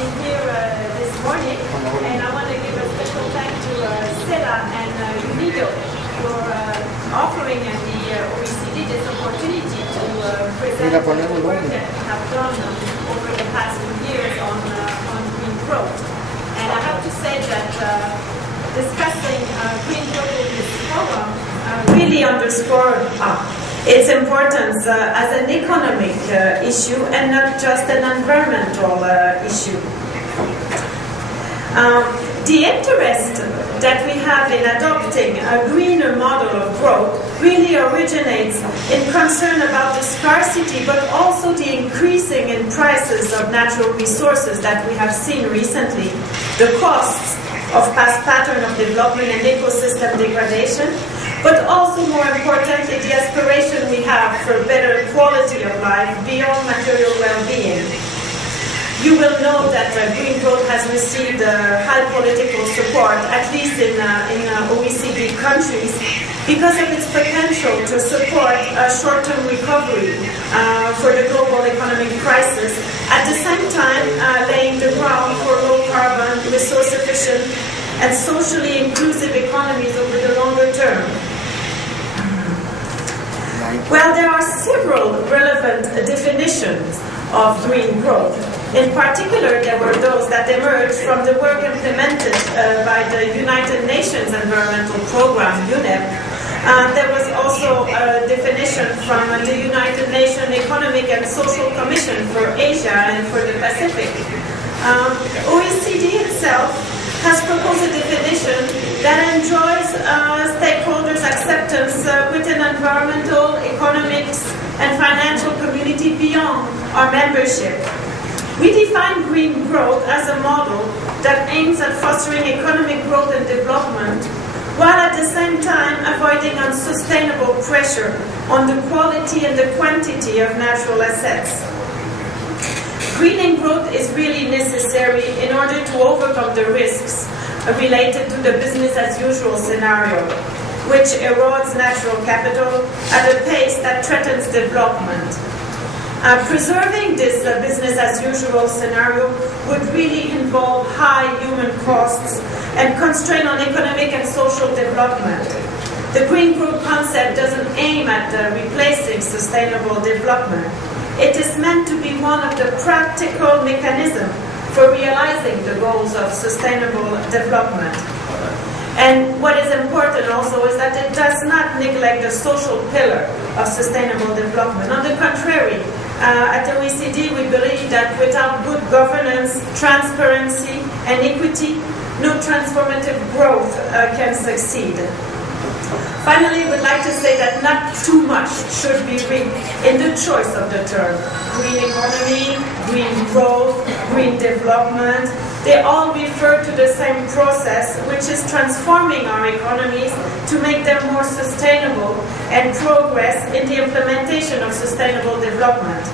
being here this morning, and I want to give a special thanks to SELA and Unidas for offering the OECD this opportunity to present the work that we have done over the past few years on green growth. And I have to say that discussing green growth in this forum really underscored its importance as an economic issue and not just an environmental issue. The interest that we have in adopting a greener model of growth really originates in concern about the scarcity, but also the increasing in prices of natural resources that we have seen recently, the costs of past pattern of development and ecosystem degradation, but also, more importantly, the aspiration we have for better quality of life beyond material well-being. You will know that green growth has received high political support, at least in OECD countries, because of its potential to support a short-term recovery for the global economic crisis, at the same time laying the ground for low-carbon, resource-efficient, and socially inclusive economies over the longer term. Well, there are several relevant definitions of green growth. In particular, there were those that emerged from the work implemented by the United Nations Environmental Program, UNEP. There was also a definition from the United Nations Economic and Social Commission for Asia and for the Pacific. OECD itself has proposed a definition that enjoys stakeholders' acceptance within environmental, economics, and financial community beyond our membership. We define green growth as a model that aims at fostering economic growth and development, while at the same time avoiding unsustainable pressure on the quality and the quantity of natural assets. Greening growth is really necessary in order to overcome the risks related to the business-as-usual scenario, which erodes natural capital at a pace that threatens development. Preserving this business-as-usual scenario would really involve high human costs and constraint on economic and social development. The green growth concept doesn't aim at replacing sustainable development. It is meant to be one of the practical mechanisms for realizing the goals of sustainable development. And what is important also is that it does not neglect the social pillar of sustainable development. On the contrary, at the OECD, we believe that without good governance, transparency, and equity, no transformative growth can succeed. Finally, we'd like to say that not too much should be read in the choice of the term. Green economy, green growth, green development, they all refer to the same process, which is transforming our economies to make them more sustainable and progress in the implementation of sustainable development.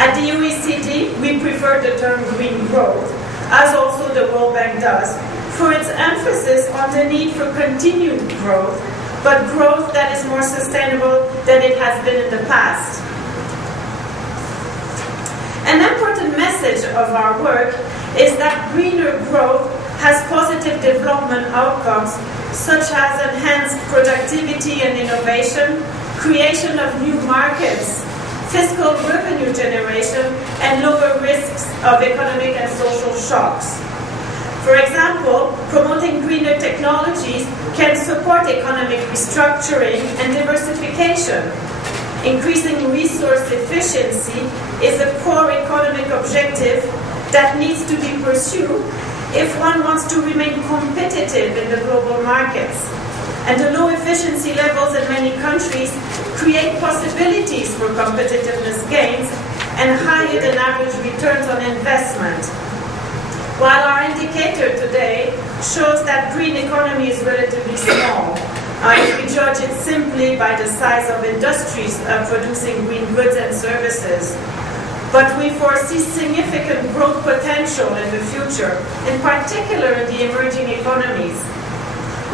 At the OECD, we prefer the term green growth, as also the World Bank does, for its emphasis on the need for continued growth, but growth that is more sustainable than it has been in the past. An important message of our work is that greener growth has positive development outcomes such as enhanced productivity and innovation, creation of new markets, fiscal revenue generation, and lower risks of economic and social shocks. For example, promoting greener technologies can support economic restructuring and diversification. Increasing resource efficiency is a core economic objective that needs to be pursued if one wants to remain competitive in the global markets. And the low efficiency levels in many countries create possibilities for competitiveness gains and higher than average returns on investment. While our indicator today shows that green economy is relatively small, if we judge it simply by the size of industries producing green goods and services. But we foresee significant growth potential in the future, in particular in the emerging economies.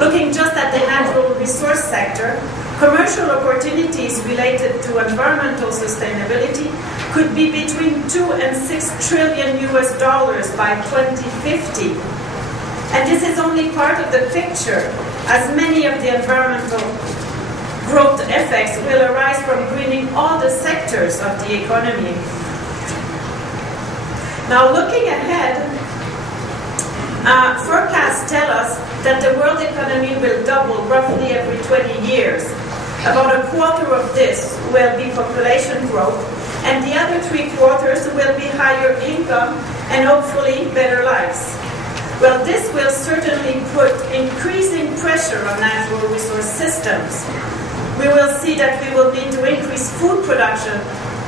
Looking just at the natural resource sector, commercial opportunities related to environmental sustainability could be between 2 and 6 trillion US dollars by 2050. And this is only part of the picture, as many of the environmental growth effects will arise from greening all the sectors of the economy. Now, looking ahead, forecasts tell us that the world economy will double roughly every 20 years. About a quarter of this will be population growth, and the other 3/4 will be higher income and hopefully better lives. Well, this will certainly put increasing pressure on natural resource systems. We will see that we will need to increase food production.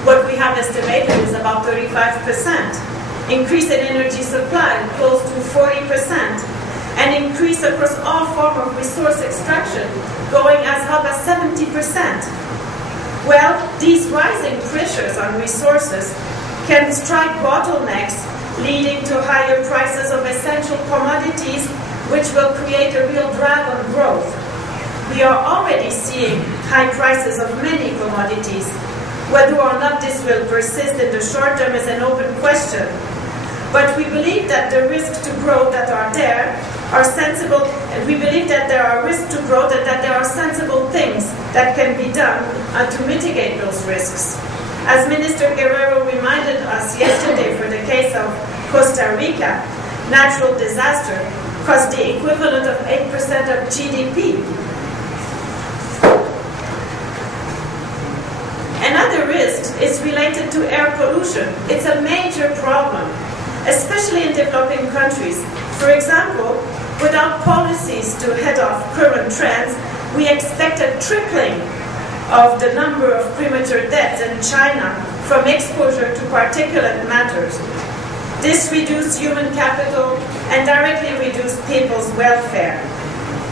What we have estimated is about 35%. Increase in energy supply, close to 40%. And increase across all forms of resource extraction, going as high as 70%. Well, these rising pressures on resources can strike bottlenecks, leading to higher prices of essential commodities, which will create a real drag on growth. We are already seeing high prices of many commodities. Whether or not this will persist in the short term is an open question. But we believe that the risks to growth that are there are sensible, and we believe that there are risks to growth and that there are sensible things that can be done to mitigate those risks. As Minister Guerrero reminded us yesterday for the case of Costa Rica, natural disaster cost the equivalent of 8% of GDP. Another risk is related to air pollution. It's a major problem, especially in developing countries. For example, without policies to head off current trends, we expect a tripling of the number of premature deaths in China from exposure to particulate matters. This reduces human capital and directly reduces people's welfare.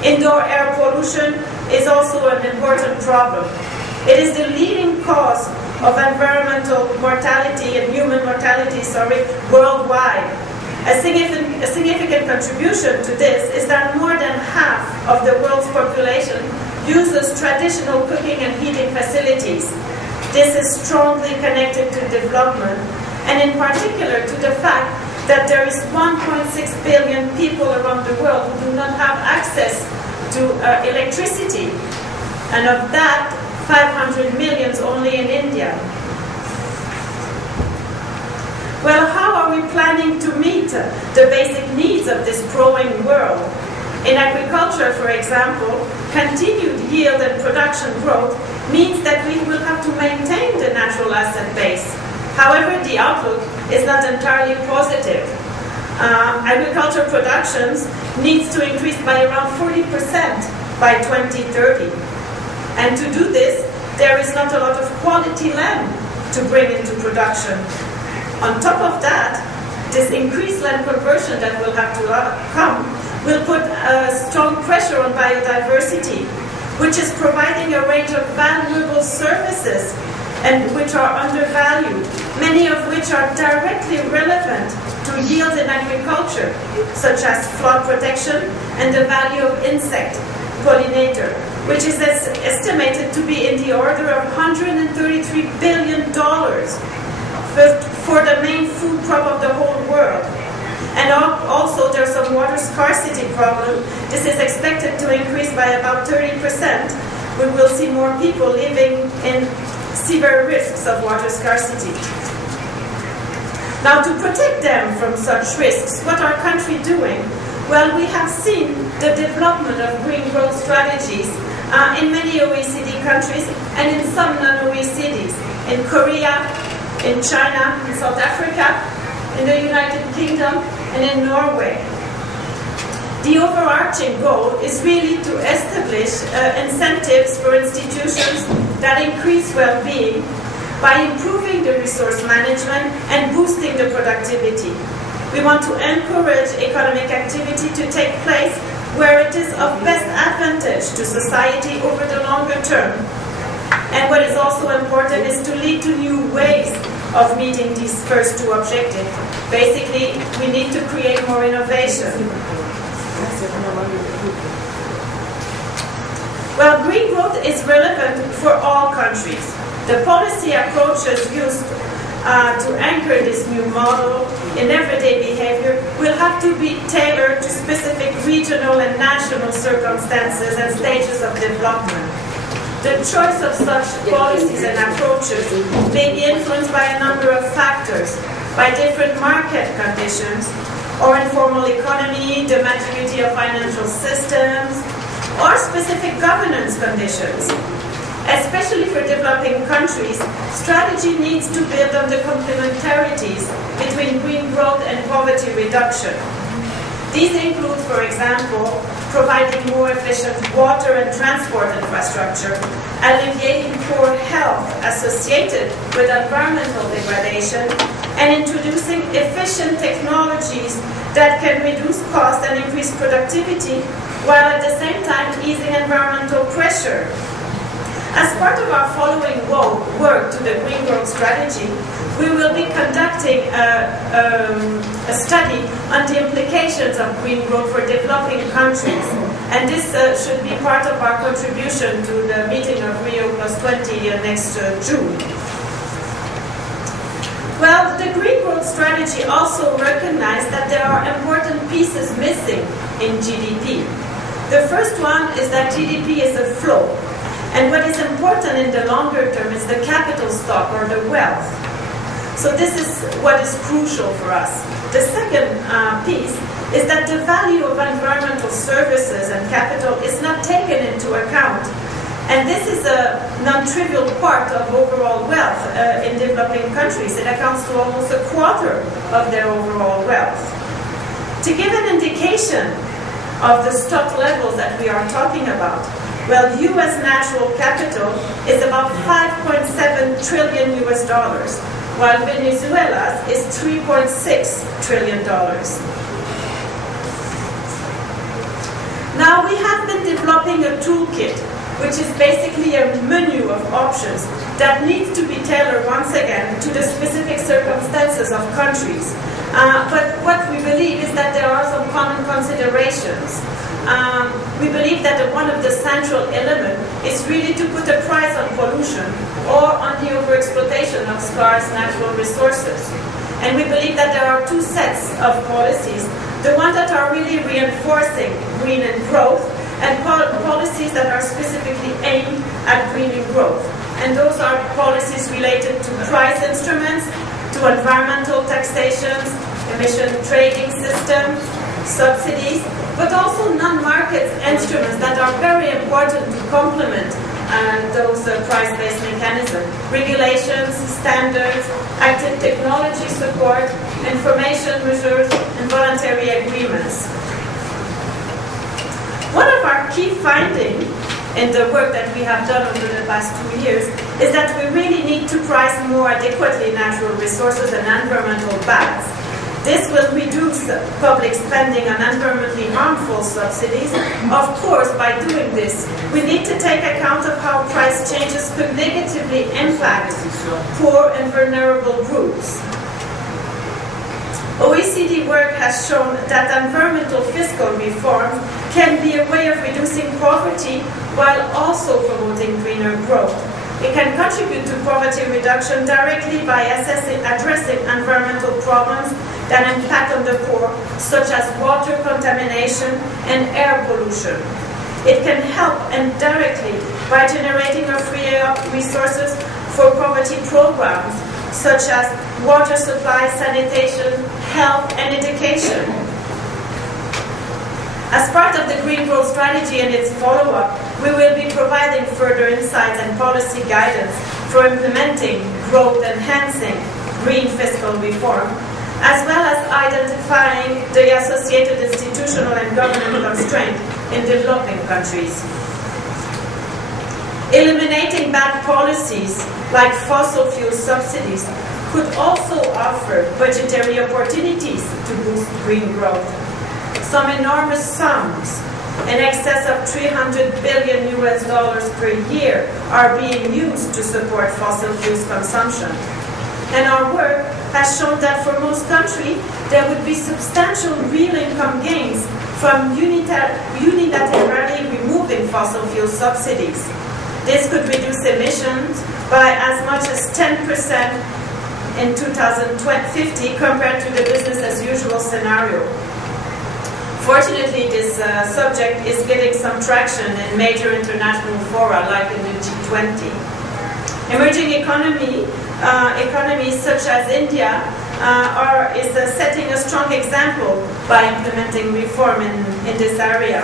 Indoor air pollution is also an important problem. It is the leading cause of environmental mortality and human mortality, worldwide. A significant contribution to this is that more than half of the world's population uses traditional cooking and heating facilities. This is strongly connected to development, and in particular to the fact that there is 1.6 billion people around the world who do not have access to electricity, and of that, 500 million only in India. Well, how are we planning to meet the basic needs of this growing world? In agriculture, for example, continued yield and production growth means that we will have to maintain the natural asset base. However, the outlook is not entirely positive. Agriculture productions needs to increase by around 40% by 2030. And to do this, there is not a lot of quality land to bring into production. On top of that, this increased land conversion that will have to come will put strong pressure on biodiversity, which is providing a range of valuable services and which are undervalued, many of which are directly relevant to yield in agriculture, such as flood protection and the value of insect pollinator, which is estimated to be in the order of $133 billion for the main food crop of the whole world. And also there's some water scarcity problem. This is expected to increase by about 30%. We will see more people living in severe risks of water scarcity. Now, to protect them from such risks, what are countries doing? Well, we have seen the development of green growth strategies in many OECD countries and in some non-OECDs, in Korea, in China, in South Africa, in the United Kingdom, and in Norway. The overarching goal is really to establish incentives for institutions that increase well-being by improving the resource management and boosting the productivity. We want to encourage economic activity to take place where it is of best advantage to society over the longer term. And what is also important is to lead to new ways of meeting these first two objectives. Basically, we need to create more innovation. Well, green growth is relevant for all countries. The policy approaches used to anchor this new model in everyday behavior will have to be tailored to specific regional and national circumstances and stages of development. The choice of such policies and approaches may be influenced by a number of factors, by different market conditions, or informal economy, the maturity of financial systems, or specific governance conditions. Especially for developing countries, strategy needs to build on the complementarities between green growth and poverty reduction. These include, for example, providing more efficient water and transport infrastructure, alleviating poor health associated with environmental degradation, and introducing efficient technologies that can reduce cost and increase productivity, while at the same time easing environmental pressure. As part of our following work to the Green Growth Strategy, we will be conducting a study on the implications of green growth for developing countries. And this should be part of our contribution to the meeting of Rio+20 next June. Well, the Green Growth Strategy also recognized that there are important pieces missing in GDP. The first one is that GDP is a flow. And what is important in the longer term is the capital stock or the wealth. So this is what is crucial for us. The second piece is that the value of environmental services and capital is not taken into account. And this is a non-trivial part of overall wealth in developing countries. It accounts to almost a quarter of their overall wealth. To give an indication of the stock levels that we are talking about, well, U.S. natural capital is about $5.7 trillion US dollars, while Venezuela's is $3.6 trillion. Now, we have been developing a toolkit, which is basically a menu of options that needs to be tailored once again to the specific circumstances of countries. But what we believe is that there are some common considerations. We believe that one of the central elements is really to put a price on pollution or on the overexploitation of scarce natural resources. And we believe that there are two sets of policies, the ones that are really reinforcing green and growth, and policies that are specifically aimed at green and growth. And those are policies related to price instruments, to environmental taxations, emission trading systems, subsidies, but also non-market instruments that are very important to complement those price-based mechanisms. Regulations, standards, active technology support, information measures, and voluntary agreements. One of our key findings in the work that we have done over the past 2 years is that we really need to price more adequately natural resources and environmental bads. This will reduce public spending on environmentally harmful subsidies. Of course, by doing this, we need to take account of how price changes could negatively impact poor and vulnerable groups. OECD work has shown that environmental fiscal reform can be a way of reducing poverty while also promoting greener growth. It can contribute to poverty reduction directly by addressing environmental problems that impact on the poor, such as water contamination and air pollution. It can help indirectly by generating or freeing up resources for poverty programs, such as water supply, sanitation, health, and education. As part of the Green Growth Strategy and its follow-up, we will be providing further insights and policy guidance for implementing growth-enhancing green fiscal reform, as well as identifying the associated institutional and government constraints in developing countries. Eliminating bad policies like fossil fuel subsidies could also offer budgetary opportunities to boost green growth. Some enormous sums, in excess of $300 billion US per year, are being used to support fossil fuels consumption. And our work has shown that for most countries, there would be substantial real income gains from unilaterally removing fossil fuel subsidies. This could reduce emissions by as much as 10% in 2050 compared to the business as usual scenario. Fortunately, this subject is getting some traction in major international fora like in the G20. Emerging economies such as India is setting a strong example by implementing reform in this area.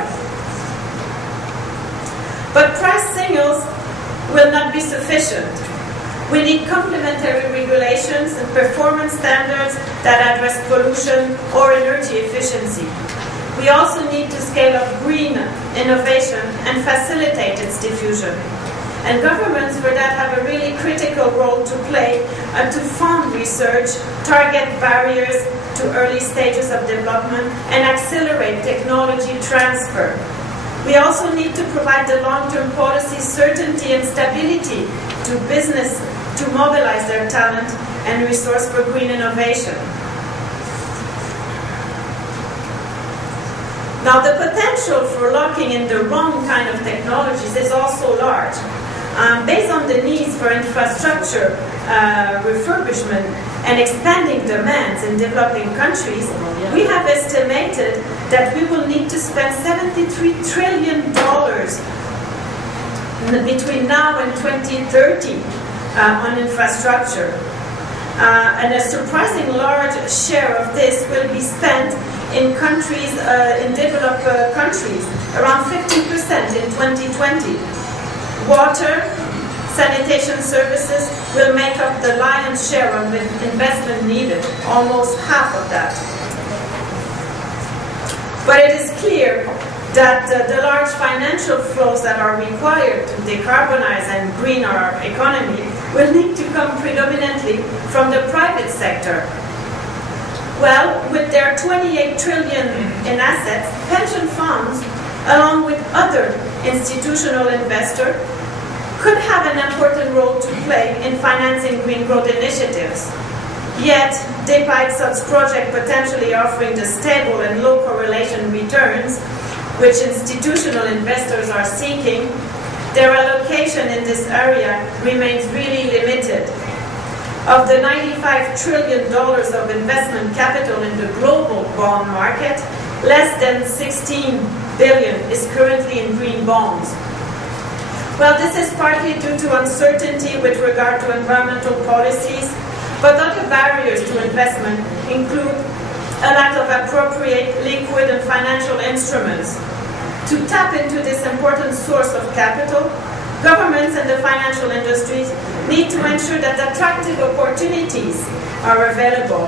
But price signals will not be sufficient. We need complementary regulations and performance standards that address pollution or energy efficiency. We also need to scale up green innovation and facilitate its diffusion. And governments for that have a really critical role to play to fund research, target barriers to early stages of development, and accelerate technology transfer. We also need to provide the long-term policy certainty and stability to business to mobilize their talent and resource for green innovation. Now, the potential for locking in the wrong kind of technologies is also large. Based on the needs for infrastructure refurbishment and expanding demands in developing countries, we have estimated that we will need to spend $73 trillion between now and 2030 on infrastructure. And a surprising large share of this will be spent in countries, in developed countries, around 50% in 2020. Water, sanitation services will make up the lion's share of the investment needed, almost half of that. But it is clear that the large financial flows that are required to decarbonize and green our economy will need to come predominantly from the private sector. Well, with their 28 trillion in assets, pension funds, along with other institutional investors, could have an important role to play in financing green growth initiatives. Yet, despite such projects potentially offering the stable and low correlation returns which institutional investors are seeking, their allocation in this area remains really limited. Of the $95 trillion of investment capital in the global bond market, less than $16 billion is currently in green bonds. Well, this is partly due to uncertainty with regard to environmental policies, but other barriers to investment include a lack of appropriate liquid and financial instruments. To tap into this important source of capital, governments and the financial industries need to ensure that attractive opportunities are available.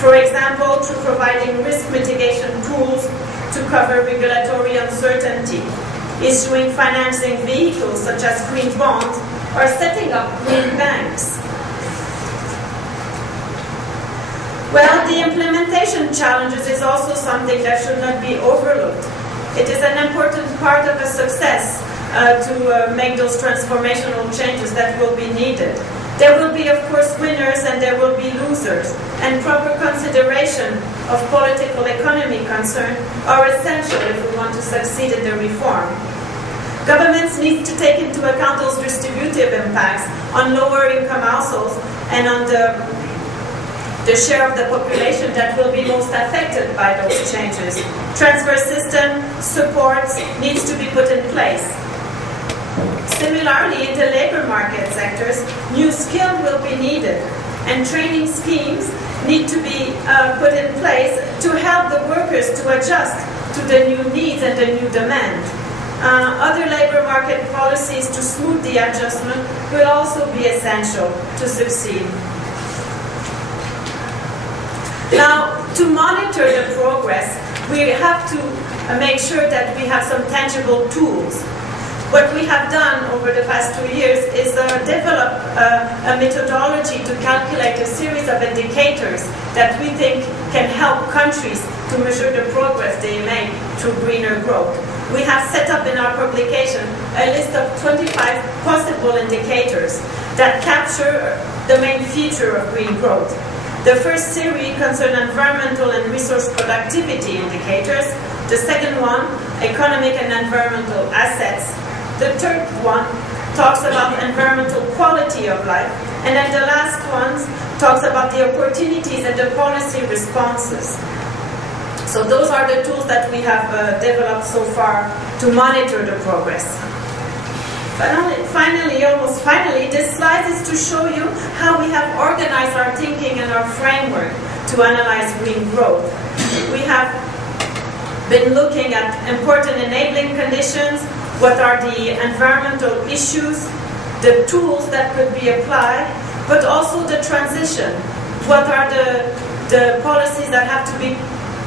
For example, through providing risk mitigation tools to cover regulatory uncertainty, issuing financing vehicles such as green bonds, or setting up green banks. Well, the implementation challenges is also something that should not be overlooked. It is an important part of a success to make those transformational changes that will be needed. There will be, of course, winners and there will be losers, and proper consideration of political economy concerns are essential if we want to succeed in the reform. Governments need to take into account those distributive impacts on lower income households and on the share of the population that will be most affected by those changes. Transfer system support needs to be put in place. Similarly, in the labor market sectors, new skills will be needed, and training schemes need to be put in place to help the workers to adjust to the new needs and the new demand. Other labor market policies to smooth the adjustment will also be essential to succeed. Now, to monitor the progress, we have to make sure that we have some tangible tools. What we have done over the past 2 years is develop a methodology to calculate a series of indicators that we think can help countries to measure the progress they make through greener growth. We have set up in our publication a list of 25 possible indicators that capture the main feature of green growth. The first series concerns environmental and resource productivity indicators. The second one, economic and environmental assets. The third one talks about environmental quality of life. And then the last one talks about the opportunities and the policy responses. So those are the tools that we have developed so far to monitor the progress. Finally, this slide is to show you how we have organized our thinking and our framework to analyze green growth. We have been looking at important enabling conditions, what are the environmental issues, the tools that could be applied, but also the transition. What are the policies that have to be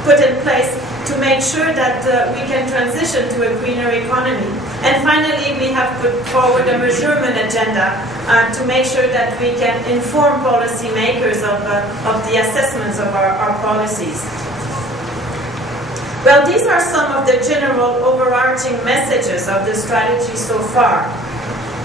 put in place to make sure that we can transition to a greener economy. And finally, we have put forward a measurement agenda to make sure that we can inform policymakers of the assessments of our policies. Well, these are some of the general overarching messages of the strategy so far.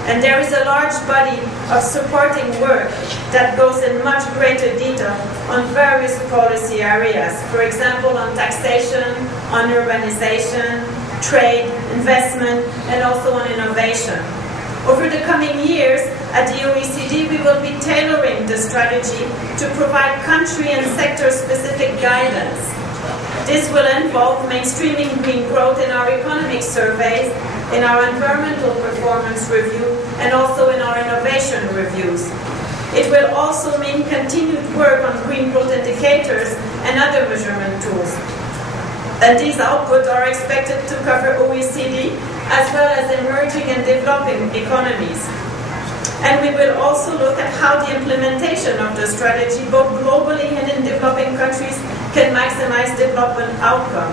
And there is a large body of supporting work that goes in much greater detail on various policy areas. For example, on taxation, on urbanization, trade, investment, and also on innovation. Over the coming years, at the OECD, we will be tailoring the strategy to provide country and sector-specific guidance. This will involve mainstreaming green growth in our economic surveys, in our environmental performance review, and also in our innovation reviews. It will also mean continued work on green growth indicators and other measurement tools. And these outputs are expected to cover OECD as well as emerging and developing economies. And we will also look at how the implementation of the strategy, both globally and in developing countries, can maximize development outcome.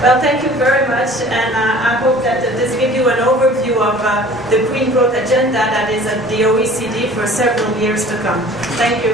Well, thank you very much, and I hope that this gives you an overview of the Green Growth Agenda that is at the OECD for several years to come. Thank you.